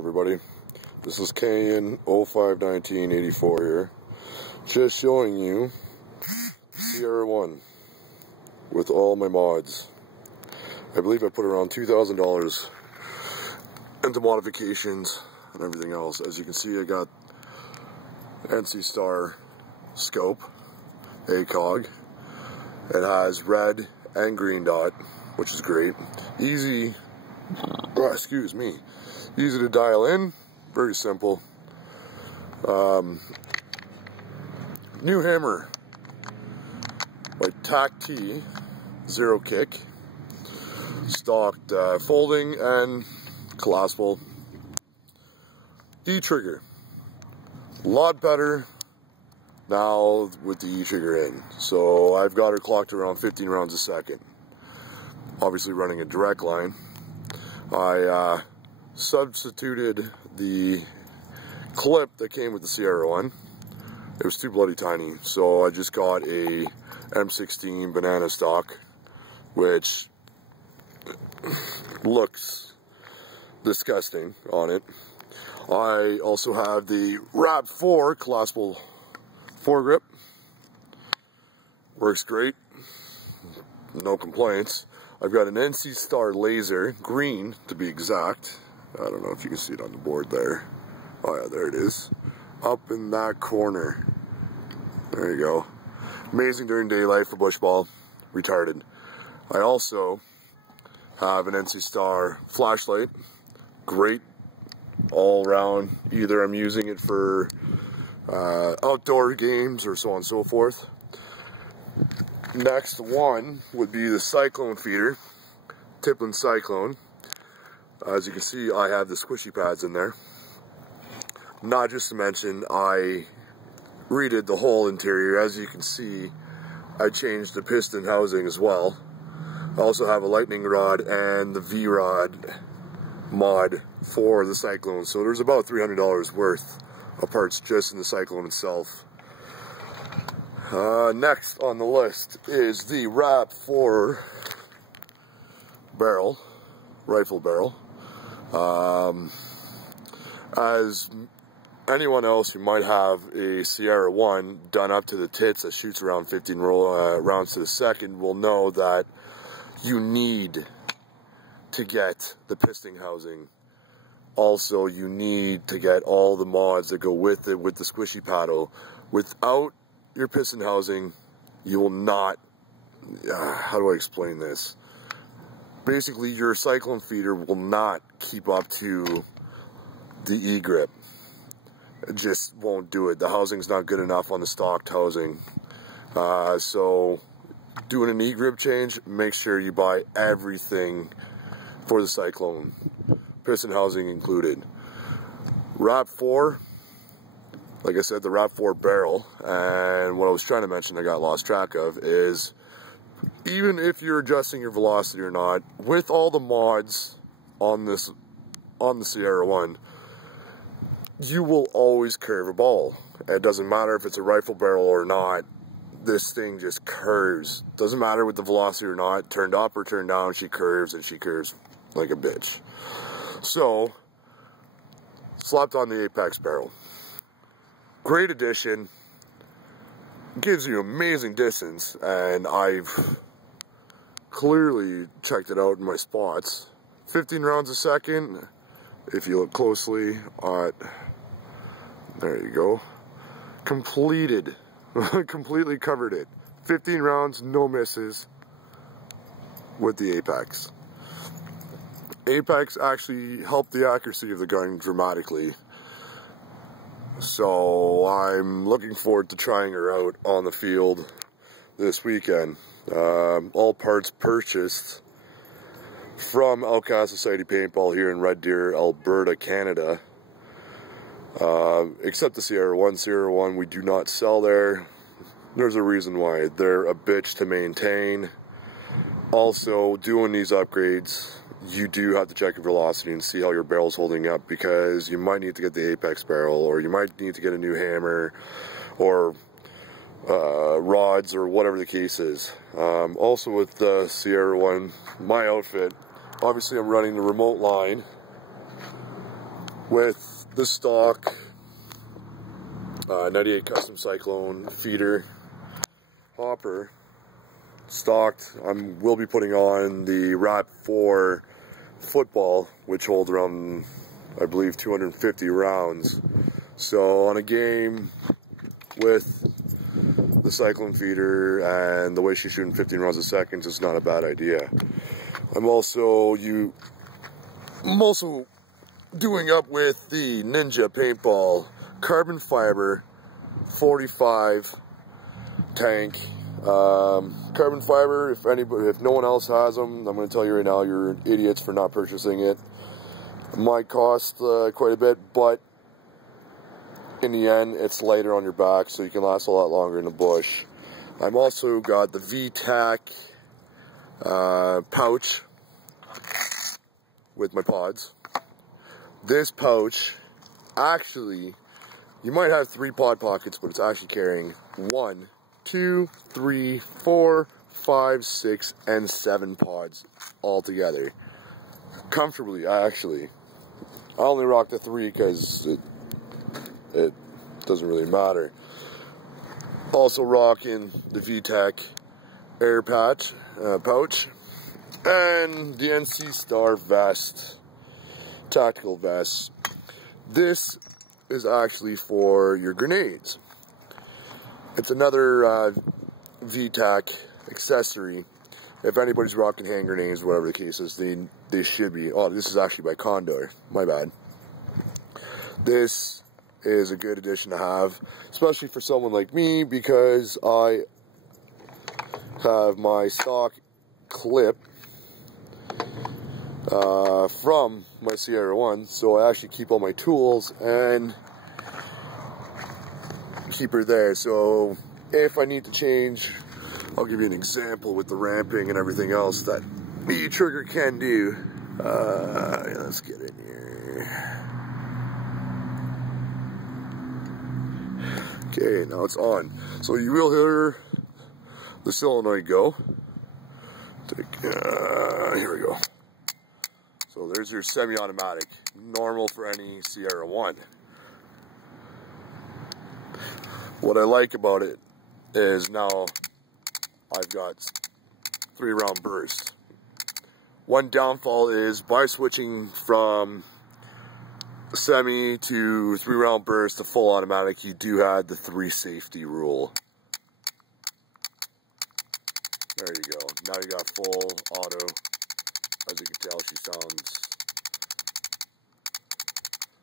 everybody, this is Kane 051984 here, just showing you Sierra 1 with all my mods. I believe I put around $2,000 into modifications and everything else. As you can see, I got NC Star scope, ACOG. It has red and green dot, which is great. Easy to dial in, very simple. New hammer by Tac T, zero kick, stocked folding and collapsible. E-trigger, a lot better now with the E-trigger in. So I've got her clocked around 15 rounds a second. Obviously running a direct line. I substituted the clip that came with the Sierra 1. It was too bloody tiny, so I just got a M16 banana stock, which looks disgusting on it. I also have the Wrap 4 collapsible foregrip. Works great, no complaints. I've got an NC Star laser, green to be exact. I don't know if you can see it on the board there. Oh yeah, there it is. Up in that corner. There you go. Amazing during daylight for bush ball. Retarded. I also have an NC Star flashlight. Great all around. Either I'm using it for outdoor games or so on and so forth. Next one would be the Cyclone feeder, Tippmann Cyclone. As you can see, I have the squishy pads in there. Not just to mention, I redid the whole interior. As you can see, I changed the piston housing as well. I also have a lightning rod and the V-rod mod for the Cyclone. So there's about $300 worth of parts just in the Cyclone itself. Next on the list is the Wrap 4 barrel, rifle barrel. As anyone else who might have a Sierra 1 done up to the tits that shoots around 15 rounds to the second will know that you need to get the piston housing. Also, you need to get all the mods that go with it, with the squishy paddle. Without your piston housing, you will not, how do I explain this? Basically, your Cyclone feeder will not keep up to the E-grip. It just won't do it. The housing's not good enough on the stocked housing. So, doing an E-grip change, make sure you buy everything for the Cyclone. Piston housing included. Wrap 4. Like I said, the Wrap 4 barrel, and what I was trying to mention I got lost track of is, even if you're adjusting your velocity or not, with all the mods on the Sierra 1, you will always curve a ball. It doesn't matter if it's a rifle barrel or not, this thing just curves. Doesn't matter with the velocity or not, turned up or turned down, she curves, and she curves like a bitch. So, slapped on the Apex barrel. Great addition, gives you amazing distance, and I've clearly checked it out in my spots. 15 rounds a second, if you look closely at, there you go, completed, completely covered it. 15 rounds, no misses with the Apex. Apex actually helped the accuracy of the gun dramatically. So I'm looking forward to trying her out on the field this weekend. All parts purchased from Outcast Society Paintball here in Red Deer, Alberta, Canada. Except the Sierra 1. Sierra 1 we do not sell there. There's a reason why. They're a bitch to maintain. Also, doing these upgrades, you do have to check your velocity and see how your barrel's holding up, because you might need to get the Apex barrel, or you might need to get a new hammer, or rods, or whatever the case is. Also with the Sierra 1, my outfit, obviously I'm running the remote line with the stock 98 custom Cyclone feeder hopper stocked. Will be putting on the Wrap 4 football, which holds around, I believe, 250 rounds. So on a game with the Cyclone feeder and the way she's shooting 15 rounds a second, it's not a bad idea. I'm also doing up with the Ninja paintball carbon fiber 45 tank. Carbon fiber, if no one else has them, I'm going to tell you right now, you're idiots for not purchasing it. It might cost quite a bit, but in the end, it's lighter on your back, so you can last a lot longer in the bush. I've also got the VTAC pouch with my pods. This pouch, actually, you might have 3 pod pockets, but it's actually carrying 1, 2, 3, 4, 5, 6, and 7 pods all together. Comfortably, actually. I only rock the 3 because it doesn't really matter. Also rocking the VTAC air pouch and the NC Star vest, tactical vest. This is actually for your grenades. It's another VTAC accessory. If anybody's rocking hand grenades, whatever the case is, they should be. Oh, this is actually by Condor. My bad. This is a good addition to have, especially for someone like me, because I have my stock clip from my Sierra 1, so I actually keep all my tools and keep her there. So if I need to change, I'll give you an example with the ramping and everything else that the trigger can do. Let's get in here. Okay, now it's on. So you will hear the solenoid go. Here we go. So there's your semi-automatic, normal for any Sierra 1. What I like about it is now I've got 3-round bursts. One downfall is by switching from semi to 3-round burst to full automatic, you do have the 3 safety rule. There you go. Now you got full auto. As you can tell, she sounds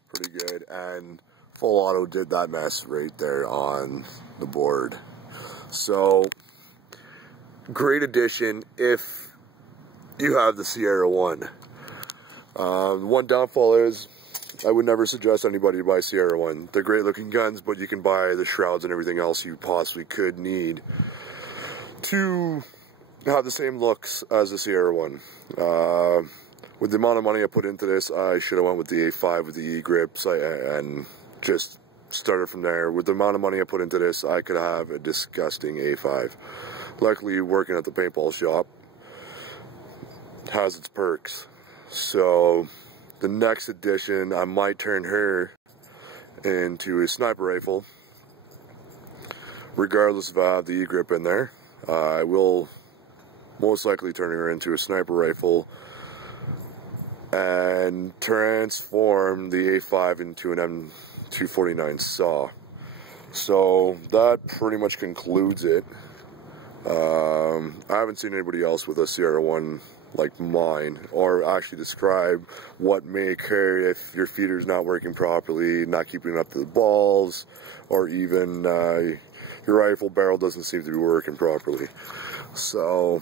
pretty good, and full auto did that mess right there on the board. So great addition if you have the Sierra 1. One downfall is I would never suggest anybody to buy Sierra 1. They're great looking guns, but you can buy the shrouds and everything else you possibly could need to have the same looks as the Sierra 1. With the amount of money I put into this, I should have went with the A5 with the E-grips and just started from there. With the amount of money I put into this, I could have a disgusting A5. Luckily, working at the paintball shop has its perks. So the next edition, I might turn her into a sniper rifle, regardless if I have the E-grip in there. I will most likely turn her into a sniper rifle and transform the A5 into an M249 saw. So that pretty much concludes it. I haven't seen anybody else with a Sierra 1 like mine, or actually describe what may occur if your feeder's not working properly, not keeping up to the balls, or even your rifle barrel doesn't seem to be working properly. So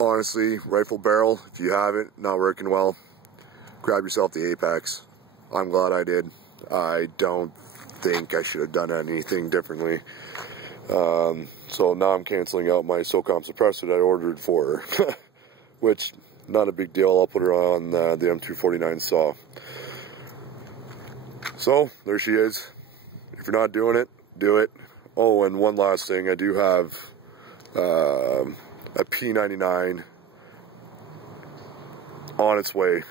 honestly, rifle barrel, if you have it not working well, grab yourself the Apex. I'm glad I did. I don't think I should have done anything differently. So now I'm canceling out my SOCOM suppressor that I ordered for her, which, not a big deal. I'll put her on the M249 saw. So, there she is. If you're not doing it, do it. Oh, and one last thing, I do have a P99 on its way.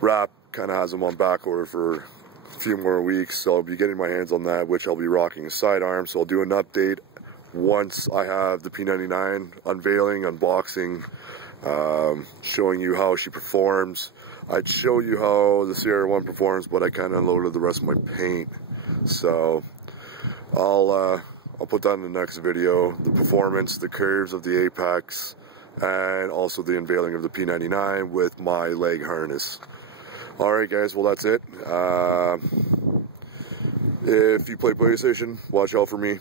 Wrap kind of has them on back order for a few more weeks, so I'll be getting my hands on that, which I'll be rocking a sidearm. So I'll do an update once I have the P99 unveiling, unboxing, showing you how she performs. I'd show you how the Sierra 1 performs, but I kind of unloaded the rest of my paint. So I'll put that in the next video, the performance, the curves of the Apex, and also the unveiling of the P99 with my leg harness. Alright guys, well that's it. If you play PlayStation, watch out for me.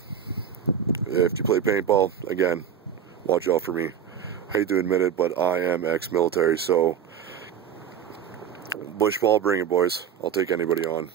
If you play paintball, again, watch out for me. I hate to admit it, but I am ex-military, so bushball, bring it boys. I'll take anybody on.